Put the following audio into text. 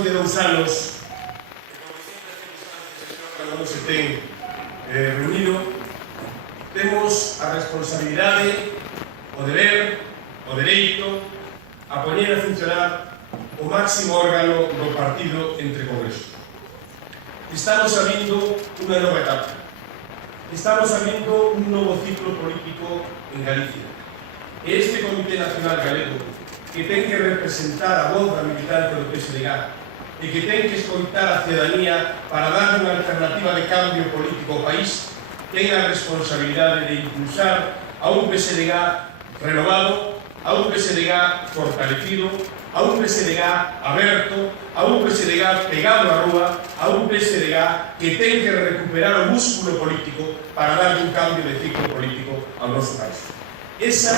de 2 anos cando se ten reunido, temos a responsabilidade, o deber, o dereito a poñer a funcionar o máximo órgano do partido entre Congreso. Estamos abrindo unha nova etapa. Estamos abrindo un novo ciclo político en Galicia. E este Comité Nacional Galego, que ten que representar a voz da militancia do PSDG e que ten que escoitar a ciudadanía para dar unha alternativa de cambio político ao país, ten a responsabilidade de impulsar a un PSDG renovado, a un PSDG fortalecido, a un PSDG aberto, a un PSDG pegado á rúa, a un PSDG que ten que recuperar o músculo político para dar un cambio de ciclo político ao noso país. Esa